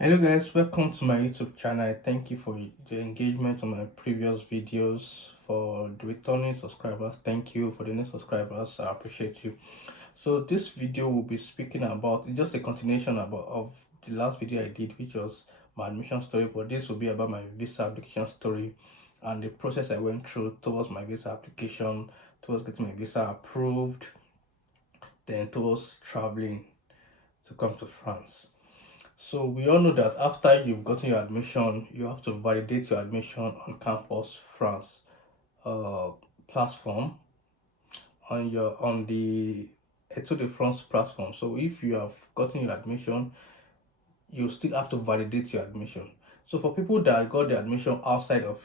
Hello guys, welcome to my YouTube channel. Thank you for the engagement on my previous videos. For the returning subscribers, thank you. For the new subscribers, I appreciate you. So this video will be speaking about just a continuation of the last video I did, which was my admission story, but this will be about my visa application story and the process I went through towards my visa application, towards getting my visa approved, then towards traveling to come to France. So we all know that after you've gotten your admission, you have to validate your admission on Campus France uh, platform on the Etude de France platform. So if you have gotten your admission, you still have to validate your admission. So for people that got the admission outside of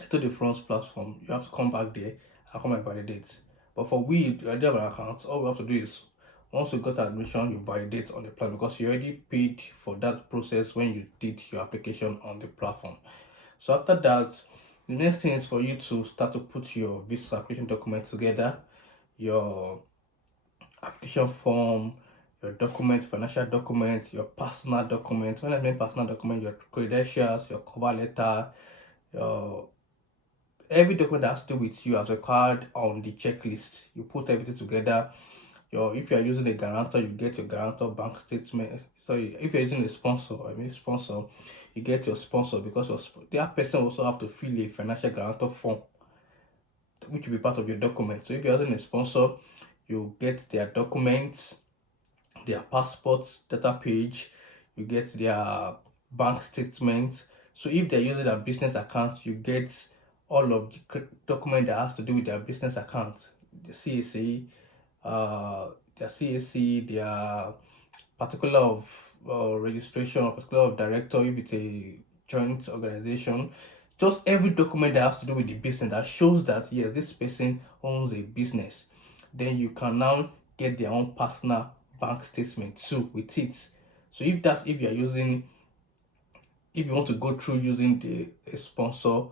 Etude de France platform, you have to come back there and come and validate. But for we, the idea of an account, all we have to do is once you got admission, you validate on the plan because you already paid for that process when you did your application on the platform. So after that, the next thing is for you to start to put your visa application document together, your application form, your document, financial document, your personal document. When I mean personal document, your credentials, your cover letter, your every document that has to do with you as required on the checklist. You put everything together. If you are using a guarantor, you get your guarantor bank statement. Sorry, if you're using a sponsor, sponsor, you get your sponsor because that person also have to fill a financial guarantor form, which will be part of your document. So if you're using a sponsor, you get their documents, their passports, data page, you get their bank statements. So if they're using a business account, you get all of the document that has to do with their business account, the CAC, their CAC, their particular of registration or particular of director if it's a joint organization. Just every document that has to do with the business that shows that yes, this person owns a business. Then you can now get their own personal bank statement too with it. So if you're using, if you want to go through using the a sponsor,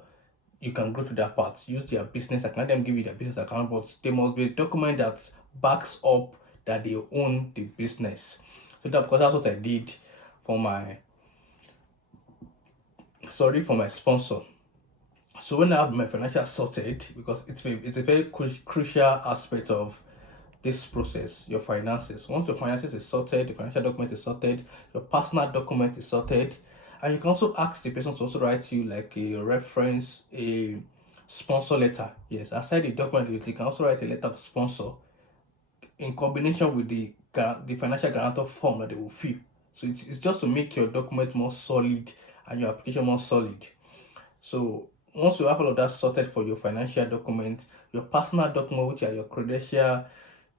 you can go to that part, use their business account, let them give you their business account, but there must be a document that backs up that they own the business. So that because that's what I did for my for my sponsor. So when I have my financial sorted, because it's a very crucial aspect of this process, your finances. Once your finances is sorted, the financial document is sorted, your personal document is sorted, and you can also ask the person to also write you like a reference, a sponsor letter. Yes, aside the document, you can also write a letter of sponsor in combination with the financial guarantor form that they will fill. So it's just to make your document more solid and your application more solid. So once you have all of that sorted for your financial document, your personal document, which are your credential,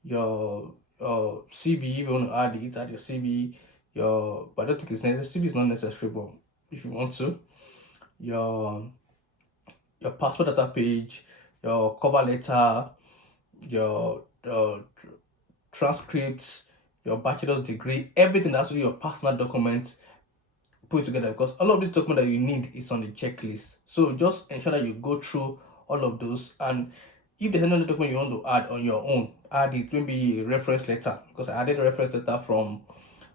your CV, if you want to add your CV, but I don't think it's necessary. CV is not necessary, but if you want to, your passport data page, your cover letter, your transcripts, your bachelor's degree, everything that's your personal documents put together because all of these documents that you need is on the checklist. So just ensure that you go through all of those, and if there's another document you want to add on your own, add it. Maybe a reference letter because I added a reference letter from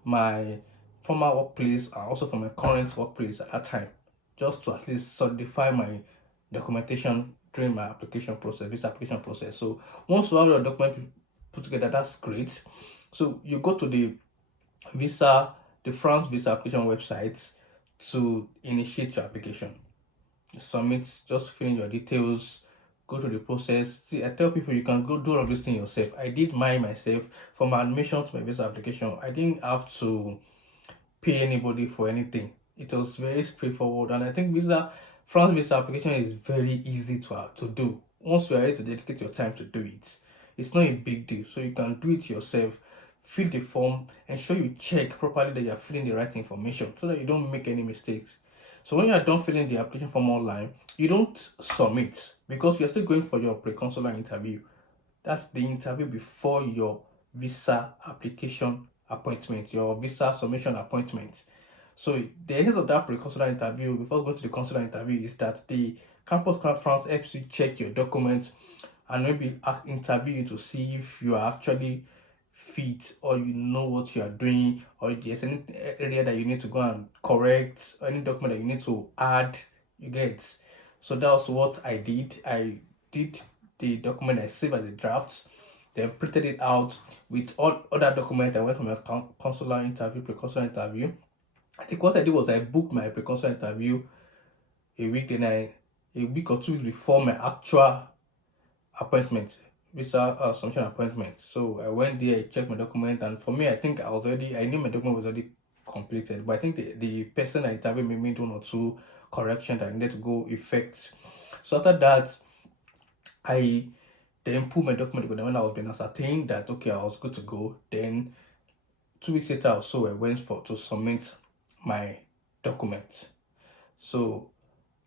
my former workplace and also from my current workplace at that time, just to at least solidify my documentation during my application process, this application process. So once you have your document put together, that's great. So you go to visa, the France visa application website to initiate your application. You submit, just fill in your details, go through the process. See, I tell people you can go do all of this thing yourself. I did mine myself for my admission to my visa application. I didn't have to pay anybody for anything. It was very straightforward, and I think France visa application is very easy to do. Once you are ready to dedicate your time to do it, it's not a big deal. So you can do it yourself. Fill the form, ensure you check properly that you are filling the right information so that you don't make any mistakes. So when you are done filling the application form online, you don't submit because you are still going for your pre-consular interview. That's the interview before your visa application appointment, your visa submission appointment. So the essence of that pre-consular interview before going to the consular interview is that the campus conference helps you check your documents and maybe interview you to see if you are actually fit, or you know what you are doing, or there's any area that you need to go and correct, or any document that you need to add, you get. So that was what I did. I did the document, I saved as a draft, then printed it out with all other documents. I went for my consular interview, pre-consular interview. I think what I did was I booked my pre-consular interview a week, then a week or two before my actual appointment, visa submission appointment. So I went there, checked my document, and for me, I think I knew my document was already completed, but I think the person I interviewed made one or two corrections that needed to go effect. So after that, I then put my document together. When I was being ascertained that okay, I was good to go, then 2 weeks later or so, I went for to submit my document. So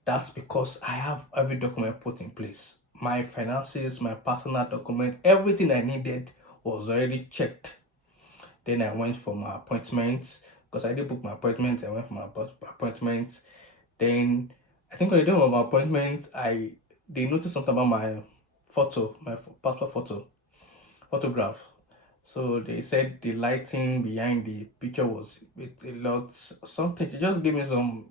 that's because I have every document put in place. My finances, my personal document, everything I needed was already checked. Then I went for my appointments because I did book my appointment. I went for my appointments. Then I think on the day of my appointment, they noticed something about my photo, my passport photograph. So they said the lighting behind the picture was with a lot something. She just gave me some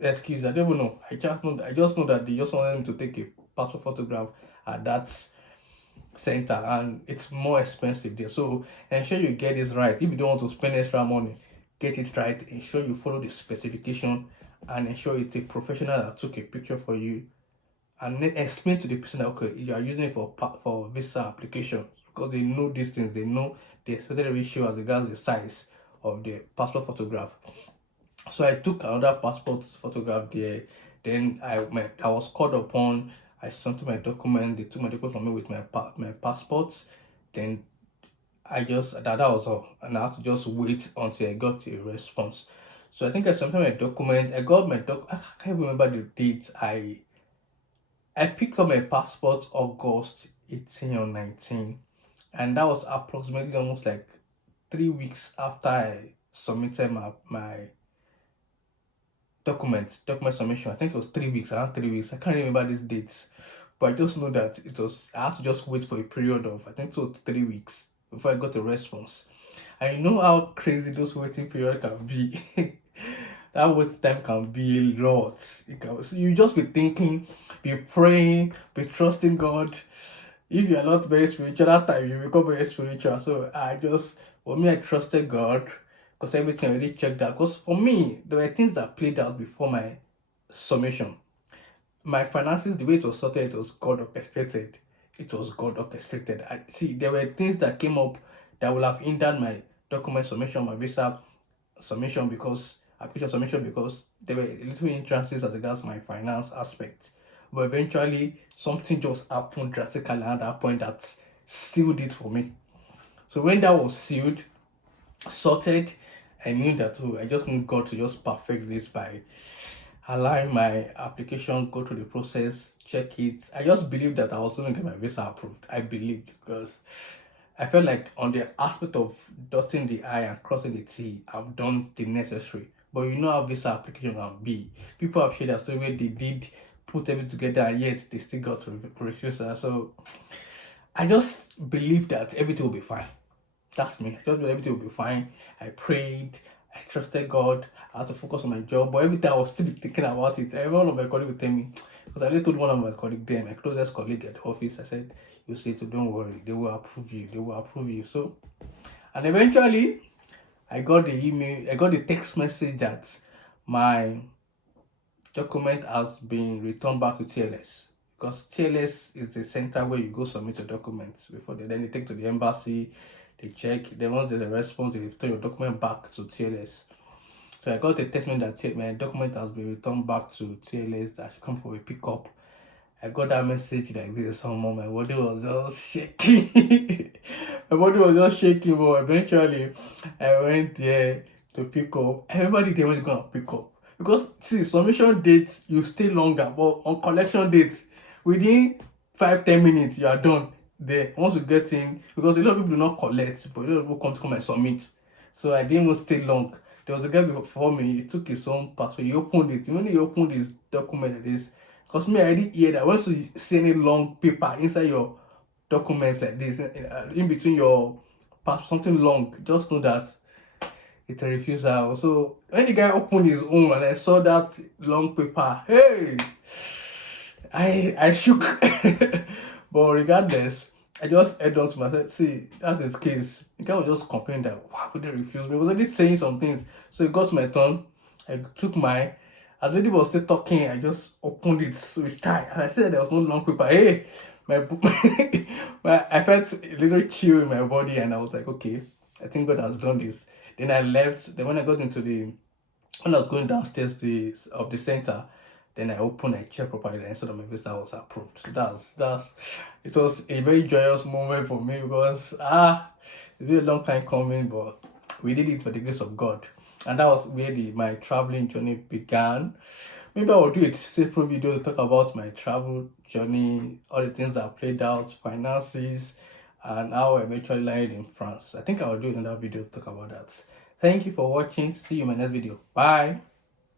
excuse. I don't even know. I just know that they just wanted me to take a passport photograph at that center, and it's more expensive there. So ensure you get this right. If you don't want to spend extra money, get it right. Ensure you follow the specification, and ensure it's a professional that took a picture for you, and then explain to the person that okay, you are using it for visa application, because they know these things. They know the expected ratio as regards the size of the passport photograph. So I took another passport photograph there. Then I was called upon. I sent my document. They took my document from me with my passports. Then that was all, and I had to just wait until I got a response. So I think I submitted my document. I got my I can't remember the date. I picked up my passport August 18 or 19, and that was approximately almost like 3 weeks after I submitted my document submission. I think it was 3 weeks, around 3 weeks. I can't remember these dates, but I just know that I had to just wait for a period of I think 2 to 3 weeks before I got a response. I know how crazy those waiting period can be. That wait time can be a lot. So you just be thinking, be praying, be trusting God. If you are not very spiritual, that time you become very spiritual. So for me, I trusted God because everything I already checked out. Because for me, there were things that played out before my submission. My finances, the way it was sorted, it was God orchestrated. It was God orchestrated. I see there were things that came up that would have hindered my document submission, my visa submission because application submission, because there were little entrances as regards my finance aspect. But eventually something just happened drastically at that point that sealed it for me. So when that was sealed, sorted, I knew that I just need God to just perfect this by allowing my application go through the process, check it. I just believed that I was going to get my visa approved. I believed because I felt like on the aspect of dotting the I and crossing the T, I've done the necessary. But you know how visa application can be. People have shared their story where they did put everything together and yet they still got to refusal. So I just believe that everything will be fine. That's me. Just believe everything will be fine. I prayed. I trusted God. I had to focus on my job. But every time I was still thinking about it, every one of my colleagues would tell me, because I told one of my colleagues there, my closest colleague at the office, I said, you see, to don't worry, they will approve you. They will approve you. So, and eventually, I got the email, I got the text message that my document has been returned back to TLS, because TLS is the center where you go submit your documents before then they take to the embassy, they check, then once there's a response, they return your document back to TLS. So I got a text message that my document has been returned back to TLS, that should come for a pickup. I got that message like this. Someone, my body was just shaking. My body was just shaking, but eventually I went there to pick up. Everybody they went to go and pick up. Because see, submission dates you stay longer, but on collection dates, within 5-10 minutes you are done. There, once you get in, because a lot of people do not collect, but a lot of people come and submit. So I didn't even stay long. There was a guy before me, he took his own passport, he opened it. When he opened his document, like this, because me, I didn't hear that once you see any long paper inside your documents like this, in between your something long, just know that it's a refusal. So when the guy opened his own and I saw that long paper, hey, I shook. But regardless, I just head on to myself. See, that's his case. The guy was just complaining that why would they refuse me? He was already saying some things. So it got to my turn. I took my, as the lady was still talking, I just opened it with style. And I said there was no long paper. Hey, my, I felt a little chill in my body, and I was like, okay, I think God has done this. Then I left. Then when I got into when I was going downstairs of the center, then I opened, I checked properly, and I saw that my visa was approved. So that's it was a very joyous moment for me because it's been a long time coming, but we did it for the grace of God. And that was where my traveling journey began. Maybe I will do a separate video to talk about my travel journey, all the things that played out, finances, and how I eventually landed in France. I think I will do another video to talk about that. Thank you for watching. See you in my next video. Bye.